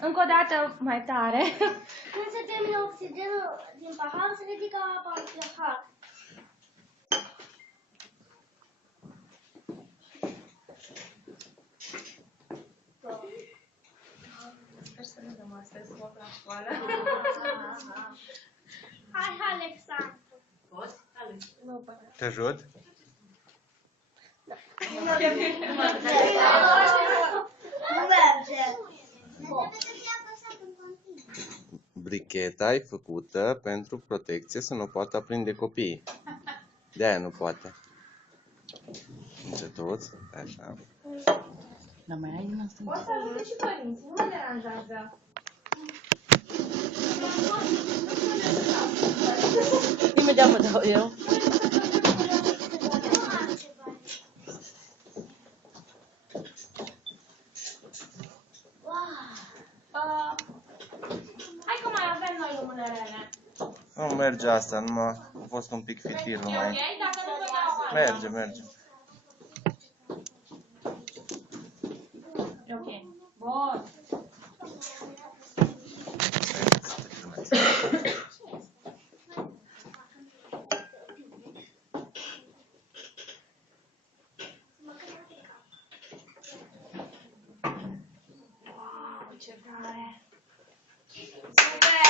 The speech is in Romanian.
Încă o dată mai tare. Când se termină oxigenul din pahar, se ridică apa în pahar. Sper să nu dăm astăzi foc la școală. Hai, Alexandru. Poți? Nu, până. Te ajut? Nu merge. Bricheta e făcută pentru protecție să nu poată aprinde copiii. De-aia nu poate. Încetuți, așa. Dar mai ai una O să ajute și părinții, nu mă deranjează. Imediat vă dau eu. Hai că mai avem noi lumânărele. Nu merge asta, numai a fost un pic fitir E ok? numai. Dacă nu vă dau alta. Merge, merge. E ok. Bun. Wow, ce tare. Super.